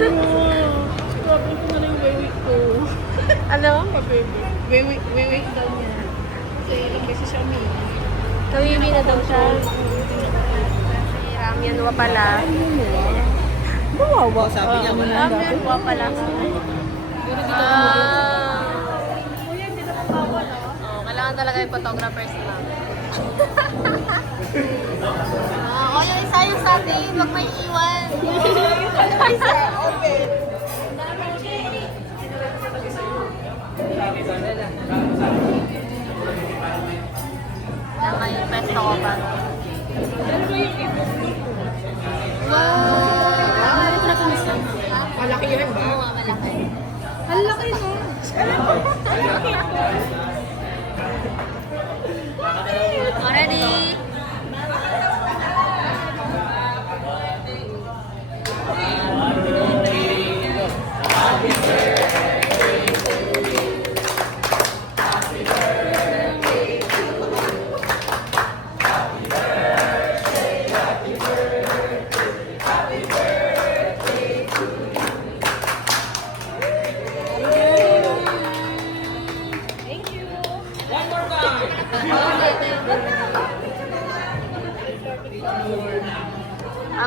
Grabe ko na lang yung wait ko. Ano? Baby. Wait daw niya. Kasi ilang beses siya umiinom. Kawiwi na daw siya. Si Ramyan wa pala. Bawawa. Sabi niya mo na. Ramyan wa pala. Kuya, hindi naman bawal Kailangan talaga yung photographers na. O, yung isa yung sa atin, huwag may iwan. Okay. Tama yung pesto ko pa. Malaki yan ba? Oo, malaki. Ang laki no? Ready?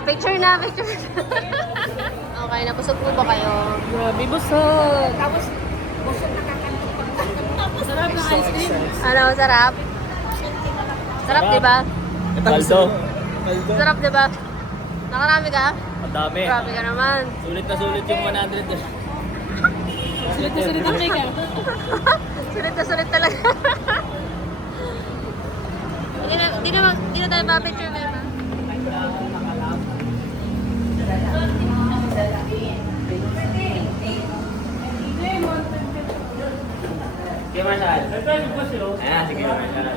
Picture na. Okay, nabusog po ba kayo? Grabe, busog. Tapos, busog nakakantok. Sarap ng ice cream. Ano, sarap? Sarap, di ba? Baldo. Sarap, di ba? Nakarami ka? Ang dami. Grabe ka naman. Sulit na sulit yung 100 eh. Sulit na sulit ang makeup. Sulit na sulit talaga. Hindi na tayo pa-picture, Mema. Sige, Marshall. Ayan, sige, Marshall.